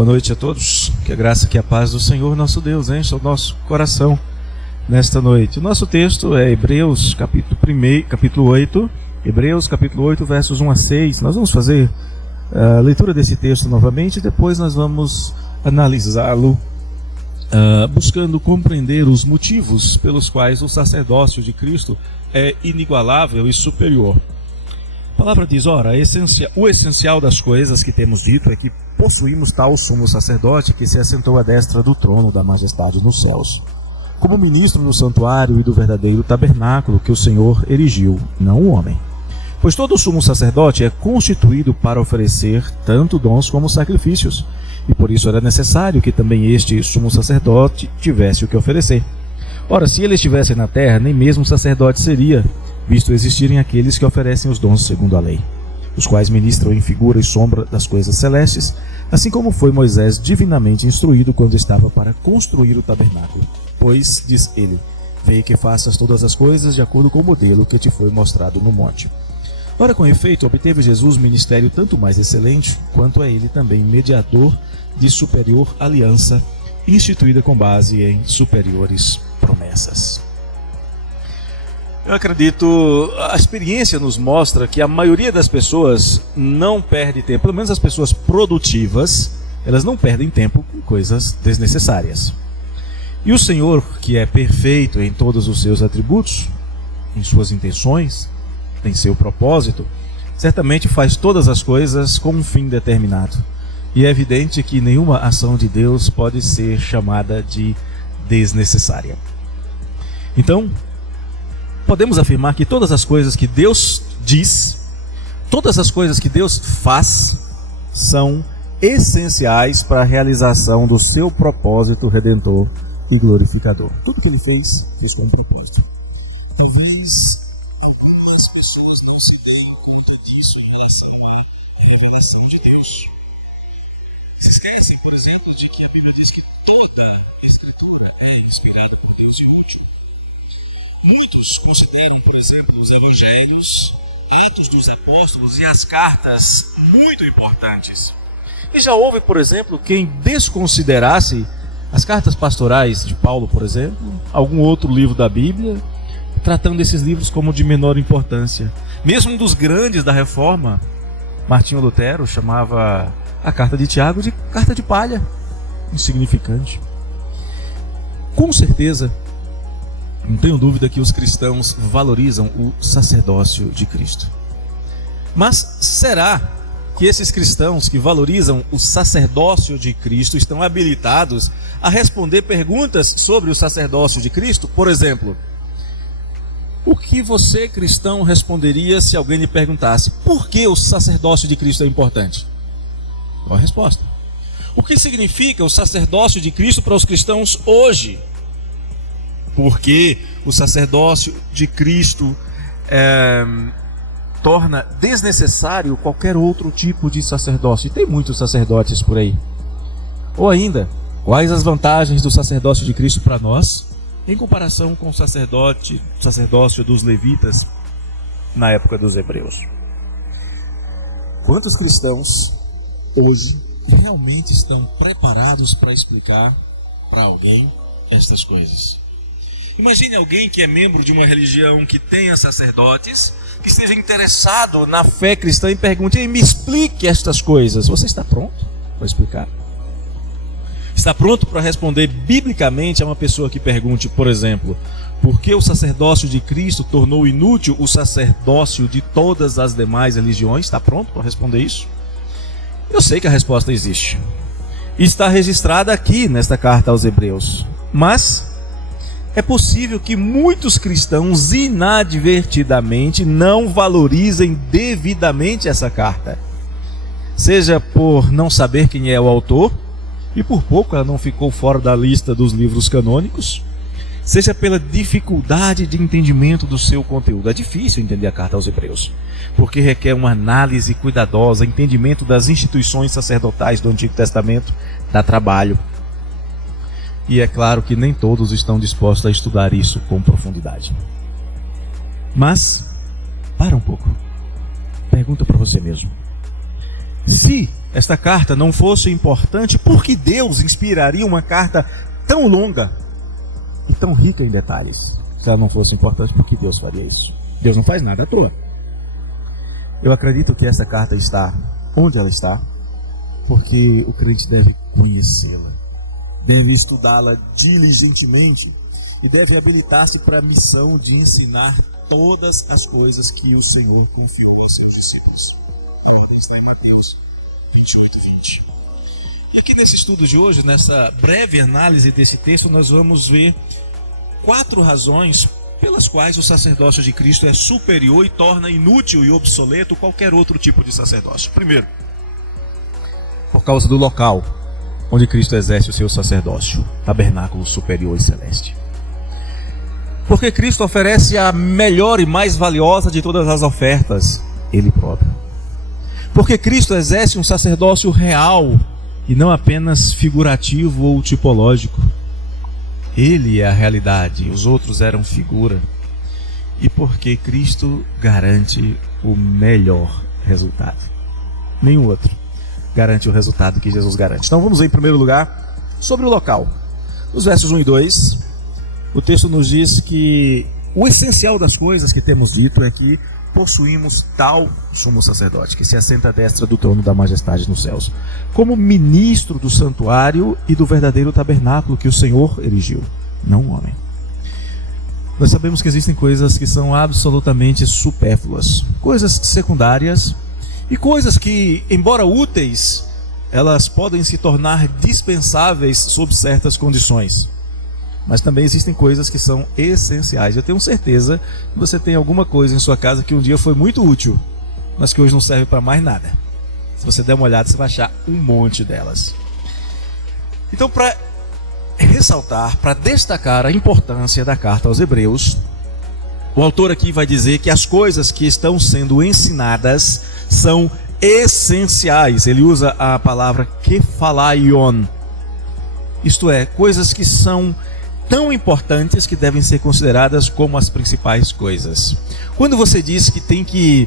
Boa noite a todos. Que a graça e a paz do Senhor nosso Deus encha o nosso coração nesta noite. O nosso texto é Hebreus capítulo 8, Hebreus capítulo 8, versos 1 a 6. Nós vamos fazer a leitura desse texto novamente e depois nós vamos analisá-lo, buscando compreender os motivos pelos quais o sacerdócio de Cristo é inigualável e superior. A palavra diz, ora, o essencial das coisas que temos dito é que possuímos tal sumo sacerdote que se assentou à destra do trono da majestade nos céus, como ministro do santuário e do verdadeiro tabernáculo que o Senhor erigiu, não o homem. Pois todo sumo sacerdote é constituído para oferecer tanto dons como sacrifícios, e por isso era necessário que também este sumo sacerdote tivesse o que oferecer. Ora, se ele estivesse na terra, nem mesmo sacerdote seria, visto existirem aqueles que oferecem os dons segundo a lei, os quais ministram em figura e sombra das coisas celestes, assim como foi Moisés divinamente instruído quando estava para construir o tabernáculo. Pois, diz ele, vê que faças todas as coisas de acordo com o modelo que te foi mostrado no monte. Ora, com efeito, obteve Jesus ministério tanto mais excelente, quanto é ele também mediador de superior aliança, instituída com base em superiores promessas. Eu acredito, a experiência nos mostra que a maioria das pessoas não perde tempo, pelo menos as pessoas produtivas, elas não perdem tempo com coisas desnecessárias. E o Senhor, que é perfeito em todos os seus atributos, em suas intenções, em seu propósito, certamente faz todas as coisas com um fim determinado. E é evidente que nenhuma ação de Deus pode ser chamada de desnecessária. Então, podemos afirmar que todas as coisas que Deus diz, todas as coisas que Deus faz, são essenciais para a realização do seu propósito redentor e glorificador. Tudo que ele fez com propósito. Talvez as pessoas não se deem conta disso em relação à revelação de Deus. Se esquecem, por exemplo, de que a Bíblia diz que toda a Escritura é inspirada por Deus e útil. Muitos consideram, por exemplo, os evangelhos, Atos dos Apóstolos e as cartas muito importantes. E já houve, por exemplo, quem desconsiderasse as cartas pastorais de Paulo, por exemplo, algum outro livro da Bíblia, tratando esses livros como de menor importância. Mesmo um dos grandes da Reforma, Martinho Lutero, chamava a carta de Tiago de carta de palha, insignificante. Com certeza, não tenho dúvida que os cristãos valorizam o sacerdócio de Cristo. Mas será que esses cristãos que valorizam o sacerdócio de Cristo estão habilitados a responder perguntas sobre o sacerdócio de Cristo? Por exemplo, o que você, cristão, responderia se alguém lhe perguntasse por que o sacerdócio de Cristo é importante? Qual a resposta? O que significa o sacerdócio de Cristo para os cristãos hoje? Porque o sacerdócio de Cristo torna desnecessário qualquer outro tipo de sacerdócio. E tem muitos sacerdotes por aí. Ou ainda, quais as vantagens do sacerdócio de Cristo para nós, em comparação com o sacerdócio dos levitas na época dos hebreus? Quantos cristãos hoje realmente estão preparados para explicar para alguém estas coisas? Imagine alguém que é membro de uma religião que tenha sacerdotes, que esteja interessado na fé cristã e pergunte: me explique estas coisas. Você está pronto para explicar? Está pronto para responder biblicamente a uma pessoa que pergunte, por exemplo, por que o sacerdócio de Cristo tornou inútil o sacerdócio de todas as demais religiões? Está pronto para responder isso? Eu sei que a resposta existe. Está registrada aqui nesta carta aos Hebreus. Mas é possível que muitos cristãos inadvertidamente não valorizem devidamente essa carta. Seja por não saber quem é o autor, e por pouco ela não ficou fora da lista dos livros canônicos, seja pela dificuldade de entendimento do seu conteúdo. É difícil entender a carta aos Hebreus, porque requer uma análise cuidadosa, entendimento das instituições sacerdotais do Antigo Testamento, dá trabalho. E é claro que nem todos estão dispostos a estudar isso com profundidade. Mas, para um pouco. Pergunta para você mesmo. Se esta carta não fosse importante, por que Deus inspiraria uma carta tão longa e tão rica em detalhes? Se ela não fosse importante, por que Deus faria isso? Deus não faz nada à toa. Eu acredito que essa carta está onde ela está, porque o crente deve conhecê-la, deve estudá-la diligentemente e deve habilitar-se para a missão de ensinar todas as coisas que o Senhor confiou aos seus discípulos. A ordem está em Mateus 28:20. E aqui nesse estudo de hoje, nessa breve análise desse texto, nós vamos ver 4 razões pelas quais o sacerdócio de Cristo é superior e torna inútil e obsoleto qualquer outro tipo de sacerdócio. Primeiro, por causa do local onde Cristo exerce o seu sacerdócio, tabernáculo superior e celeste. Porque Cristo oferece a melhor e mais valiosa de todas as ofertas, Ele próprio. Porque Cristo exerce um sacerdócio real e não apenas figurativo ou tipológico. Ele é a realidade, os outros eram figura. E porque Cristo garante o melhor resultado. Nenhum outro garante o resultado que Jesus garante. Então vamos ver em primeiro lugar sobre o local. Nos versos 1 e 2, o texto nos diz que o essencial das coisas que temos dito é que possuímos tal sumo sacerdote, que se assenta à destra do trono da majestade nos céus, como ministro do santuário e do verdadeiro tabernáculo que o Senhor erigiu, não o homem. Nós sabemos que existem coisas que são absolutamente supérfluas, coisas secundárias e coisas que, embora úteis, elas podem se tornar dispensáveis sob certas condições. Mas também existem coisas que são essenciais. Eu tenho certeza que você tem alguma coisa em sua casa que um dia foi muito útil, mas que hoje não serve para mais nada. Se você der uma olhada, você vai achar um monte delas. Então, para ressaltar, para destacar a importância da carta aos Hebreus, o autor aqui vai dizer que as coisas que estão sendo ensinadas são essenciais. Ele usa a palavra kephalaion, isto é, coisas que são tão importantes que devem ser consideradas como as principais coisas. Quando você diz que tem que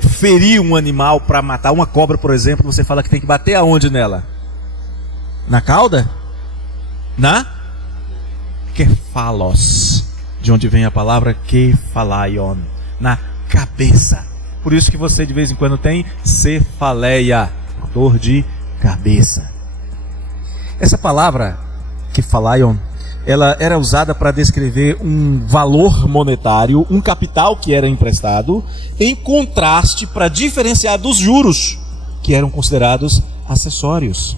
ferir um animal para matar uma cobra, por exemplo, você fala que tem que bater aonde nela? Na cauda? Na kefalos, de onde vem a palavra kephalaion, na cabeça. Por isso que você de vez em quando tem cefaleia, dor de cabeça. Essa palavra kephalaion, ela era usada para descrever um valor monetário, um capital que era emprestado, em contraste para diferenciar dos juros, que eram considerados acessórios.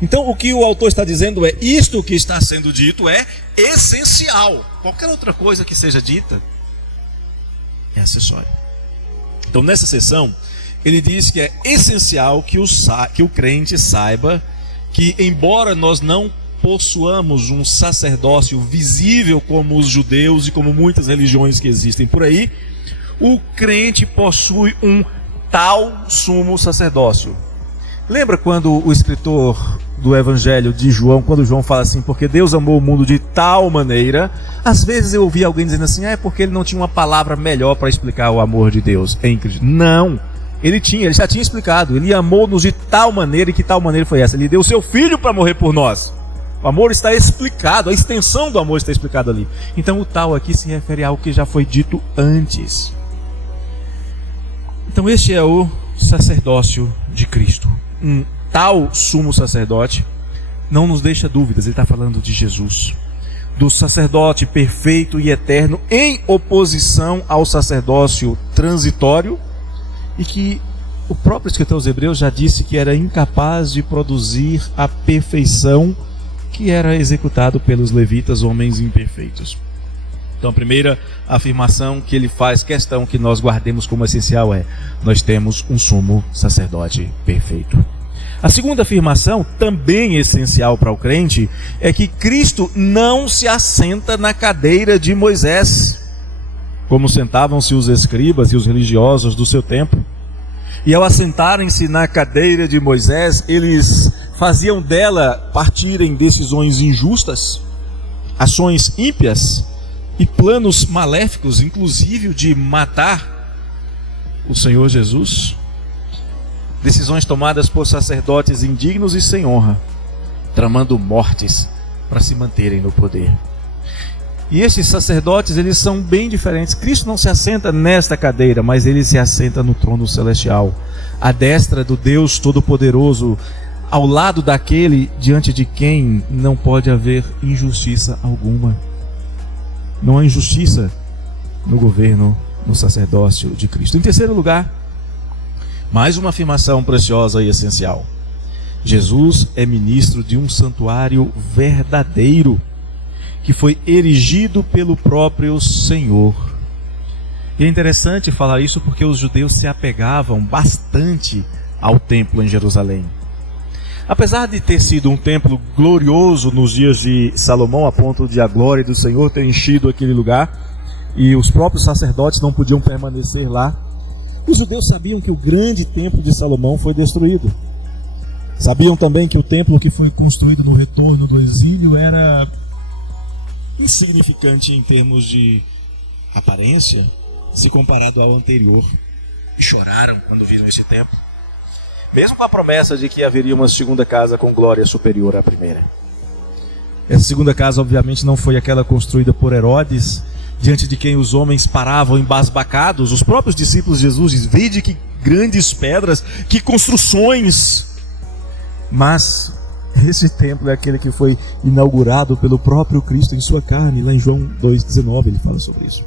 Então o que o autor está dizendo é, isto que está sendo dito é essencial. Qualquer outra coisa que seja dita é acessório. Então nessa seção, ele diz que é essencial que o crente saiba que, embora nós não possuamos um sacerdócio visível como os judeus e como muitas religiões que existem por aí, o crente possui um tal sumo sacerdócio. Lembra quando o escritor do Evangelho de João, quando João fala assim, porque Deus amou o mundo de tal maneira, às vezes eu ouvi alguém dizendo assim, é porque ele não tinha uma palavra melhor para explicar o amor de Deus em Cristo. Não, ele já tinha explicado, ele amou-nos de tal maneira, e que tal maneira foi essa? Ele deu o seu filho para morrer por nós. O amor está explicado, a extensão do amor está explicada ali. Então o tal aqui se refere a algo que já foi dito antes. Então este é o sacerdócio de Cristo. Um tal sumo sacerdote não nos deixa dúvidas, ele está falando de Jesus, do sacerdote perfeito e eterno, em oposição ao sacerdócio transitório, e que o próprio escritor aos Hebreus já disse que era incapaz de produzir a perfeição que era executado pelos levitas, homens imperfeitos. Então a primeira afirmação que ele faz questão que nós guardemos como essencial é: nós temos um sumo sacerdote perfeito. A segunda afirmação, também essencial para o crente, é que Cristo não se assenta na cadeira de Moisés, como sentavam-se os escribas e os religiosos do seu tempo. E ao assentarem-se na cadeira de Moisés, eles faziam dela partirem decisões injustas, ações ímpias e planos maléficos, inclusive de matar o Senhor Jesus. decisões tomadas por sacerdotes indignos e sem honra, tramando mortes para se manterem no poder. E esses sacerdotes, eles são bem diferentes. Cristo não se assenta nesta cadeira, mas ele se assenta no trono celestial, à destra do Deus Todo-Poderoso, ao lado daquele diante de quem não pode haver injustiça alguma. Não há injustiça no governo, no sacerdócio de Cristo. Em terceiro lugar, mais uma afirmação preciosa e essencial: Jesus é ministro de um santuário verdadeiro, que foi erigido pelo próprio Senhor. E é interessante falar isso porque os judeus se apegavam bastante ao templo em Jerusalém. Apesar de ter sido um templo glorioso nos dias de Salomão, a ponto de a glória do Senhor ter enchido aquele lugar, e os próprios sacerdotes não podiam permanecer lá, os judeus sabiam que o grande templo de Salomão foi destruído. Sabiam também que o templo que foi construído no retorno do exílio era insignificante em termos de aparência, se comparado ao anterior. E choraram quando viram esse templo, mesmo com a promessa de que haveria uma segunda casa com glória superior à primeira. Essa segunda casa obviamente não foi aquela construída por Herodes, diante de quem os homens paravam embasbacados. Os próprios discípulos de Jesus dizem: vede que grandes pedras, que construções. Mas esse templo é aquele que foi inaugurado pelo próprio Cristo em sua carne. Lá em João 2,19 ele fala sobre isso.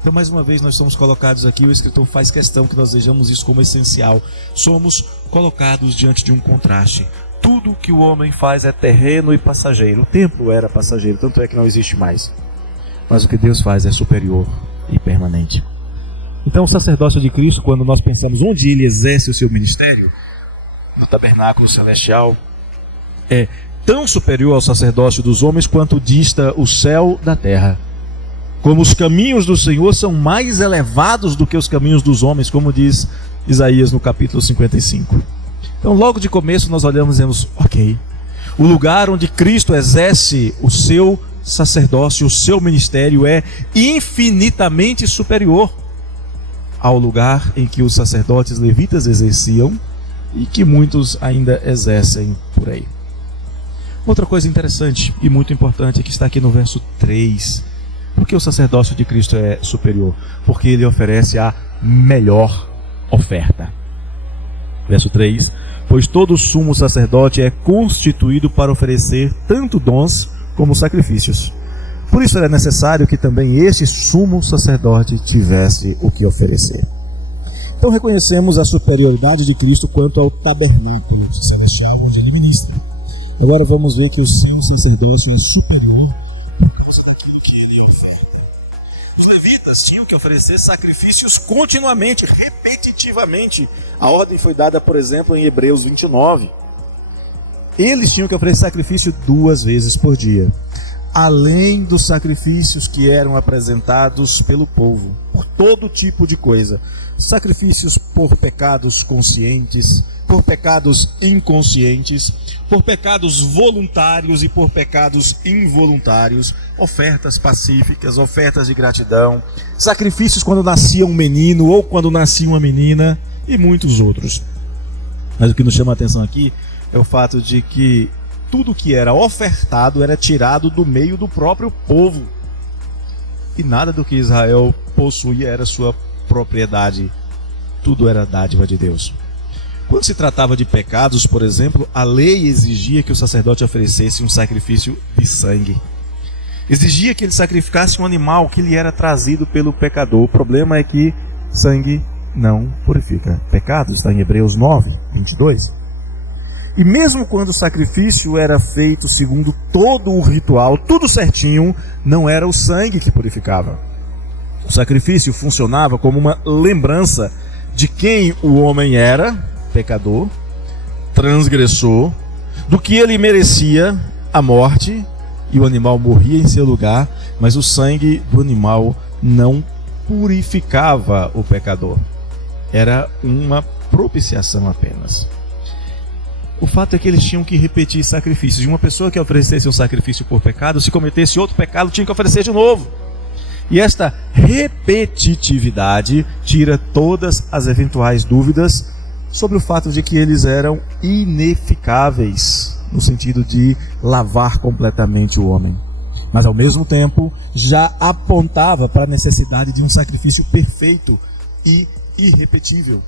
Então, mais uma vez, nós somos colocados aqui, o escritor faz questão que nós vejamos isso como essencial. Somos colocados diante de um contraste. Tudo que o homem faz é terreno e passageiro. O templo era passageiro, tanto é que não existe mais. Mas o que Deus faz é superior e permanente. Então, o sacerdócio de Cristo, quando nós pensamos onde ele exerce o seu ministério, no tabernáculo celestial, é tão superior ao sacerdócio dos homens quanto dista o céu da terra. Como os caminhos do Senhor são mais elevados do que os caminhos dos homens, como diz Isaías no capítulo 55. Então, logo de começo, nós olhamos e dizemos: ok, o lugar onde Cristo exerce o seu sacerdócio, o seu ministério, é infinitamente superior ao lugar em que os sacerdotes levitas exerciam e que muitos ainda exercem por aí. Outra coisa interessante e muito importante que está aqui no verso 3. Por que o sacerdócio de Cristo é superior? Porque ele oferece a melhor oferta. Verso 3: pois todo sumo sacerdote é constituído para oferecer tanto dons como sacrifícios. Por isso era necessário que também este sumo sacerdote tivesse o que oferecer. Então reconhecemos a superioridade de Cristo quanto ao tabernáculo celestial onde ele ministra. Agora vamos ver que o sumo sacerdócio é superior por causa daquilo que ele oferta. Os levitas tinham que oferecer sacrifícios continuamente, repetitivamente. A ordem foi dada, por exemplo, em Hebreus 29. Eles tinham que oferecer sacrifício 2 vezes por dia, além dos sacrifícios que eram apresentados pelo povo, por todo tipo de coisa. Sacrifícios por pecados conscientes, por pecados inconscientes, por pecados voluntários e por pecados involuntários, ofertas pacíficas, ofertas de gratidão, sacrifícios quando nascia um menino ou quando nascia uma menina e muitos outros. Mas o que nos chama a atenção aqui é o fato de que tudo que era ofertado era tirado do meio do próprio povo. E nada do que Israel possuía era sua propriedade. Tudo era dádiva de Deus. Quando se tratava de pecados, por exemplo, a lei exigia que o sacerdote oferecesse um sacrifício de sangue. Exigia que ele sacrificasse um animal que lhe era trazido pelo pecador. O problema é que sangue não purifica pecados. Está em Hebreus 9, 22. E mesmo quando o sacrifício era feito segundo todo o ritual, tudo certinho, não era o sangue que purificava. O sacrifício funcionava como uma lembrança de quem o homem era, pecador, transgressor, do que ele merecia, a morte, e o animal morria em seu lugar, mas o sangue do animal não purificava o pecador. Era uma propiciação apenas. O fato é que eles tinham que repetir sacrifícios. De uma pessoa que oferecesse um sacrifício por pecado, se cometesse outro pecado, tinha que oferecer de novo. E esta repetitividade tira todas as eventuais dúvidas sobre o fato de que eles eram ineficáveis, no sentido de lavar completamente o homem. Mas ao mesmo tempo já apontava para a necessidade de um sacrifício perfeito e irrepetível.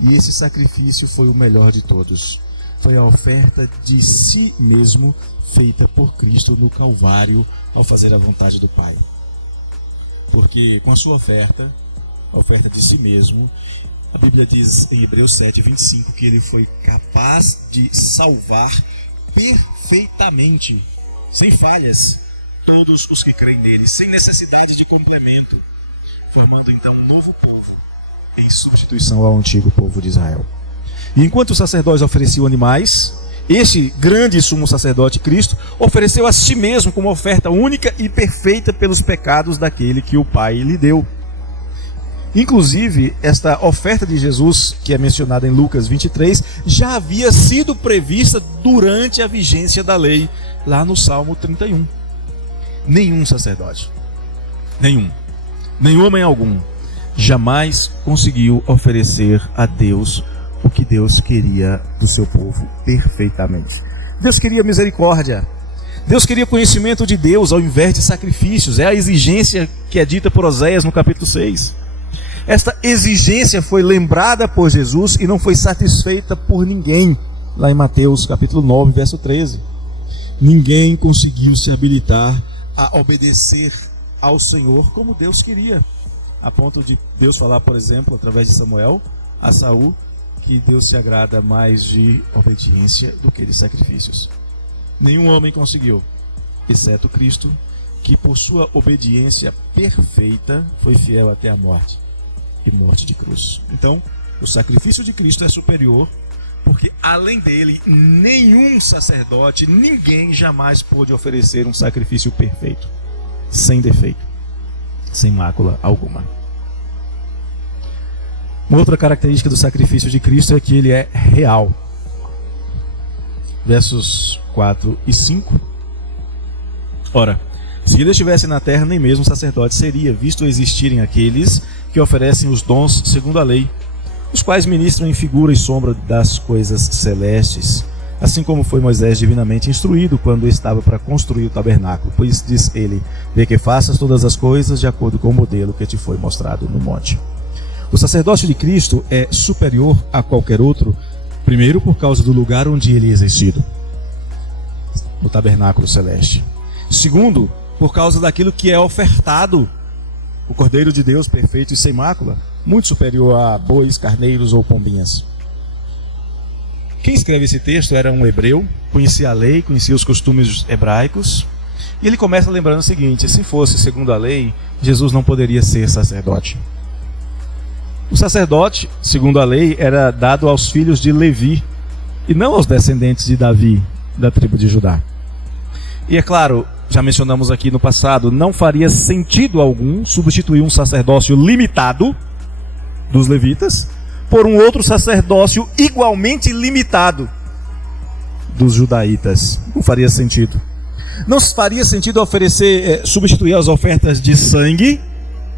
E esse sacrifício foi o melhor de todos. Foi a oferta de si mesmo feita por Cristo no Calvário ao fazer a vontade do Pai. Porque com a sua oferta, a oferta de si mesmo, a Bíblia diz em Hebreus 7:25 que ele foi capaz de salvar perfeitamente, sem falhas, todos os que creem nele, sem necessidade de complemento, formando então um novo povo em substituição ao antigo povo de Israel. E enquanto os sacerdotes ofereciam animais, este grande sumo sacerdote Cristo ofereceu a si mesmo como oferta única e perfeita pelos pecados daquele que o Pai lhe deu. Inclusive, esta oferta de Jesus, que é mencionada em Lucas 23, já havia sido prevista durante a vigência da lei, lá no Salmo 31. Nenhum sacerdote, nem homem algum, jamais conseguiu oferecer a Deus o que Deus queria do seu povo perfeitamente. Deus queria misericórdia. Deus queria conhecimento de Deus ao invés de sacrifícios. É a exigência que é dita por Oséias no capítulo 6. Esta exigência foi lembrada por Jesus e não foi satisfeita por ninguém. Lá em Mateus capítulo 9, verso 13. Ninguém conseguiu se habilitar a obedecer ao Senhor como Deus queria. A ponto de Deus falar, por exemplo, através de Samuel, a Saul, que Deus se agrada mais de obediência do que de sacrifícios. Nenhum homem conseguiu, exceto Cristo, que por sua obediência perfeita foi fiel até a morte, e morte de cruz. Então, o sacrifício de Cristo é superior, porque além dele, nenhum sacerdote, ninguém jamais pôde oferecer um sacrifício perfeito, sem defeito, sem mácula alguma. Uma outra característica do sacrifício de Cristo é que ele é real. Versos 4 e 5. Ora, se ele estivesse na terra, nem mesmo sacerdote seria, visto existirem aqueles que oferecem os dons segundo a lei, os quais ministram em figura e sombra das coisas celestes, assim como foi Moisés divinamente instruído quando estava para construir o tabernáculo. Pois diz ele: vê que faças todas as coisas de acordo com o modelo que te foi mostrado no monte. O sacerdócio de Cristo é superior a qualquer outro, primeiro por causa do lugar onde ele é exercido, no tabernáculo celeste. Segundo, por causa daquilo que é ofertado, o Cordeiro de Deus perfeito e sem mácula, muito superior a bois, carneiros ou pombinhas. Quem escreve esse texto era um hebreu, conhecia a lei, conhecia os costumes hebraicos, e ele começa lembrando o seguinte: se fosse segundo a lei, Jesus não poderia ser sacerdote. O sacerdote, segundo a lei, era dado aos filhos de Levi, e não aos descendentes de Davi, da tribo de Judá. E é claro, já mencionamos aqui no passado, não faria sentido algum substituir um sacerdócio limitado dos levitas por um outro sacerdócio igualmente limitado dos judaítas. Não faria sentido. Não faria sentido substituir as ofertas de sangue,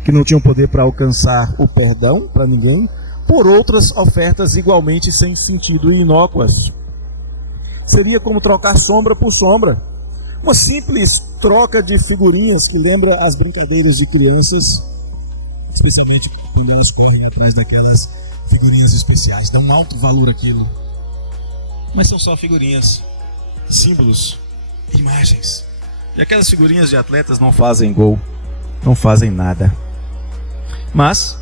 que não tinham poder para alcançar o perdão para ninguém, por outras ofertas igualmente sem sentido e inócuas. Seria como trocar sombra por sombra. Uma simples troca de figurinhas que lembra as brincadeiras de crianças, especialmente quando elas correm atrás daquelas figurinhas especiais. Dá um alto valor àquilo. Mas são só figurinhas, símbolos, imagens. E aquelas figurinhas de atletas não fazem gol, não fazem nada. Mas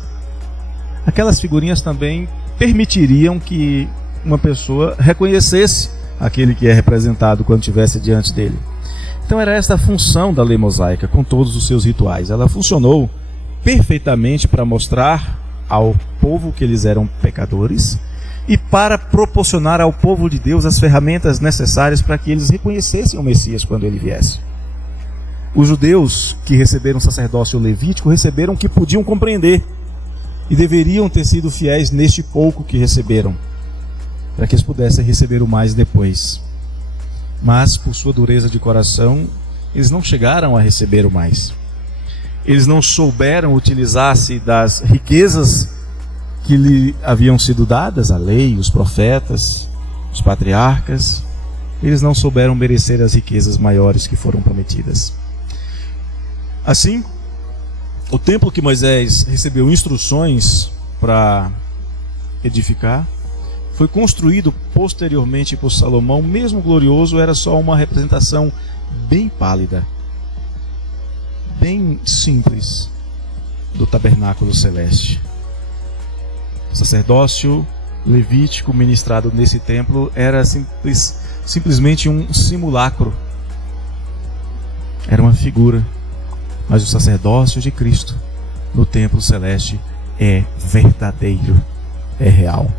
aquelas figurinhas também permitiriam que uma pessoa reconhecesse aquele que é representado quando estivesse diante dele. Então era esta a função da lei mosaica, com todos os seus rituais. Ela funcionou perfeitamente para mostrar ao povo que eles eram pecadores e para proporcionar ao povo de Deus as ferramentas necessárias para que eles reconhecessem o Messias quando ele viesse. Os judeus que receberam o sacerdócio levítico receberam o que podiam compreender e deveriam ter sido fiéis neste pouco que receberam, para que eles pudessem receber o mais depois. Mas por sua dureza de coração, eles não chegaram a receber o mais. Eles não souberam utilizar-se das riquezas que lhe haviam sido dadas, a lei, os profetas, os patriarcas, eles não souberam merecer as riquezas maiores que foram prometidas. Assim, o templo que Moisés recebeu instruções para edificar foi construído posteriormente por Salomão, mesmo glorioso, era só uma representação bem pálida, bem simples do tabernáculo celeste. O sacerdócio levítico ministrado nesse templo era simplesmente um simulacro, era uma figura, mas o sacerdócio de Cristo no templo celeste é verdadeiro, é real.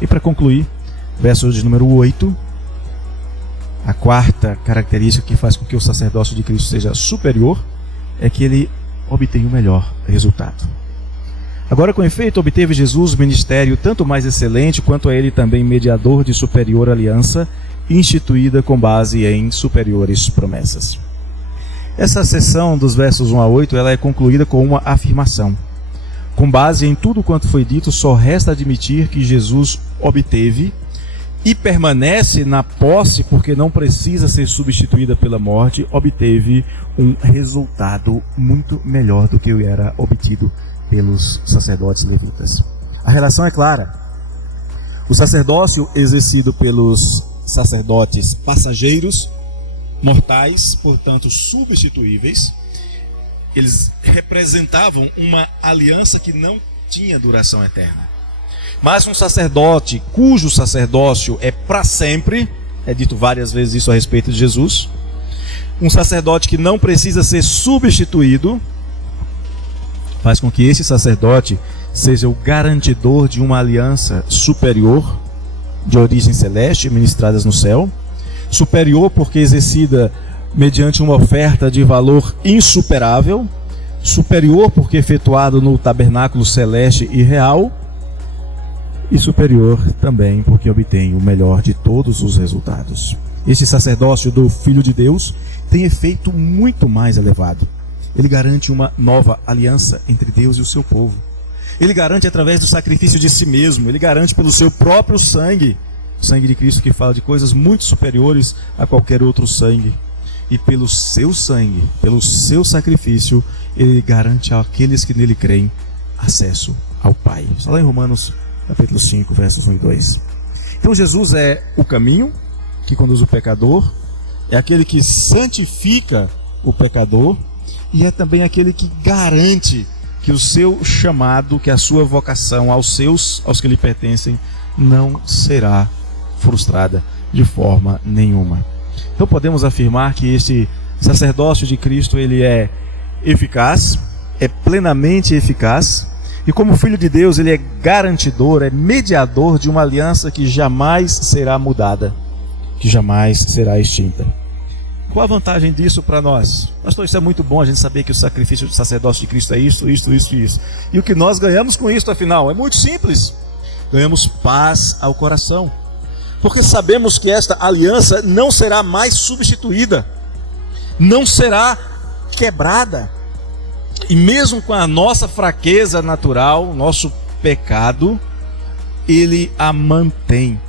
E para concluir, verso de número 8, a quarta característica que faz com que o sacerdócio de Cristo seja superior é que ele obtém o melhor resultado. Agora, com efeito, obteve Jesus ministério tanto mais excelente, quanto a ele também mediador de superior aliança, instituída com base em superiores promessas. Essa seção dos versos 1 a 8, ela é concluída com uma afirmação. Com base em tudo quanto foi dito, só resta admitir que Jesus obteve e permanece na posse, porque não precisa ser substituída pela morte, obteve um resultado muito melhor do que era obtido pelos sacerdotes levitas. A relação é clara. O sacerdócio exercido pelos sacerdotes passageiros, mortais, portanto substituíveis, eles representavam uma aliança que não tinha duração eterna. Mas um sacerdote cujo sacerdócio é para sempre, é dito várias vezes isso a respeito de Jesus, um sacerdote que não precisa ser substituído, faz com que esse sacerdote seja o garantidor de uma aliança superior, de origem celeste, ministradas no céu, superior porque exercida mediante uma oferta de valor insuperável, superior porque efetuado no tabernáculo celeste e real, e superior também porque obtém o melhor de todos os resultados. Este sacerdócio do Filho de Deus tem efeito muito mais elevado. Ele garante uma nova aliança entre Deus e o seu povo. Ele garante através do sacrifício de si mesmo, ele garante pelo seu próprio sangue, o sangue de Cristo, que fala de coisas muito superiores a qualquer outro sangue. E pelo seu sangue, pelo seu sacrifício, ele garante àqueles que nele creem acesso ao Pai. Está lá em Romanos capítulo 5, versos 1 e 2. Então Jesus é o caminho que conduz o pecador, é aquele que santifica o pecador e é também aquele que garante que o seu chamado, que a sua vocação aos que lhe pertencem, não será frustrada de forma nenhuma. Então podemos afirmar que este sacerdócio de Cristo, ele é eficaz, é plenamente eficaz, e como Filho de Deus, ele é garantidor, é mediador de uma aliança que jamais será mudada, que jamais será extinta. Qual a vantagem disso para nós? Pastor, isso é muito bom a gente saber que o sacrifício do sacerdócio de Cristo é isso. E o que nós ganhamos com isso, afinal, é muito simples. Ganhamos paz ao coração, porque sabemos que esta aliança não será mais substituída, não será quebrada. E mesmo com a nossa fraqueza natural, nosso pecado, ele a mantém.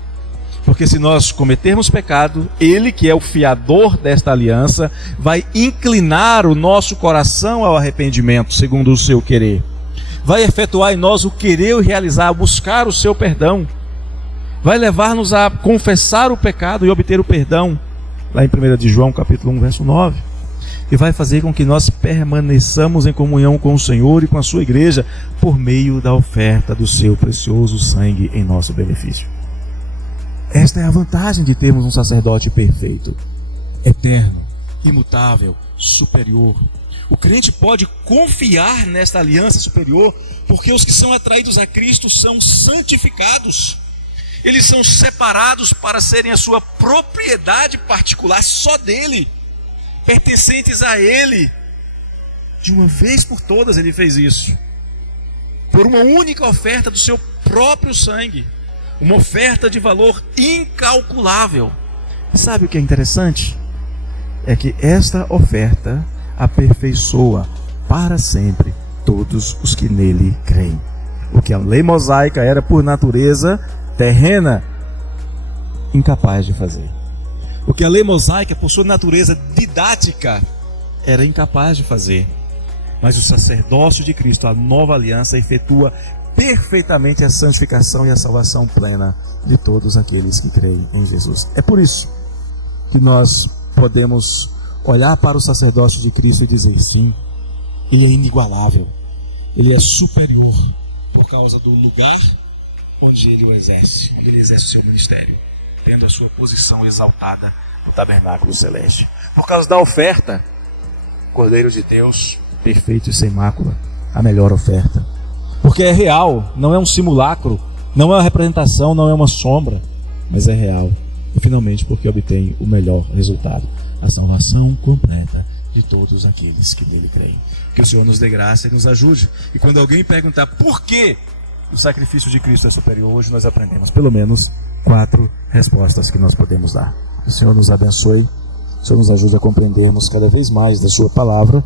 Porque se nós cometermos pecado, ele, que é o fiador desta aliança, vai inclinar o nosso coração ao arrependimento, segundo o seu querer. Vai efetuar em nós o querer e realizar, buscar o seu perdão. Vai levar-nos a confessar o pecado e obter o perdão, lá em 1 de João, capítulo 1, verso 9. E vai fazer com que nós permaneçamos em comunhão com o Senhor e com a sua igreja, por meio da oferta do seu precioso sangue em nosso benefício. Esta é a vantagem de termos um sacerdote perfeito, eterno, imutável, superior. O crente pode confiar nesta aliança superior, porque os que são atraídos a Cristo são santificados. Eles são separados para serem a sua propriedade particular, só dele, pertencentes a ele. De uma vez por todas ele fez isso, por uma única oferta do seu próprio sangue, uma oferta de valor incalculável. E sabe o que é interessante? É que esta oferta aperfeiçoa para sempre todos os que nele creem. O que a lei mosaica era, por natureza terrena, incapaz de fazer. O que a lei mosaica, por sua natureza didática, era incapaz de fazer. Mas o sacerdócio de Cristo, a nova aliança, efetua perfeitamente a santificação e a salvação plena de todos aqueles que creem em Jesus. É por isso que nós podemos olhar para o sacerdócio de Cristo e dizer: sim, ele é inigualável, ele é superior por causa do lugar onde ele o exerce, onde ele exerce o seu ministério, tendo a sua posição exaltada no tabernáculo celeste. Por causa da oferta, Cordeiro de Deus, perfeito e sem mácula, a melhor oferta. Porque é real, não é um simulacro, não é uma representação, não é uma sombra, mas é real. E finalmente porque obtém o melhor resultado, a salvação completa de todos aqueles que nele creem. Que o Senhor nos dê graça e nos ajude. E quando alguém perguntar por que o sacrifício de Cristo é superior, hoje nós aprendemos pelo menos 4 respostas que nós podemos dar. Que o Senhor nos abençoe, o Senhor nos ajude a compreendermos cada vez mais da sua palavra.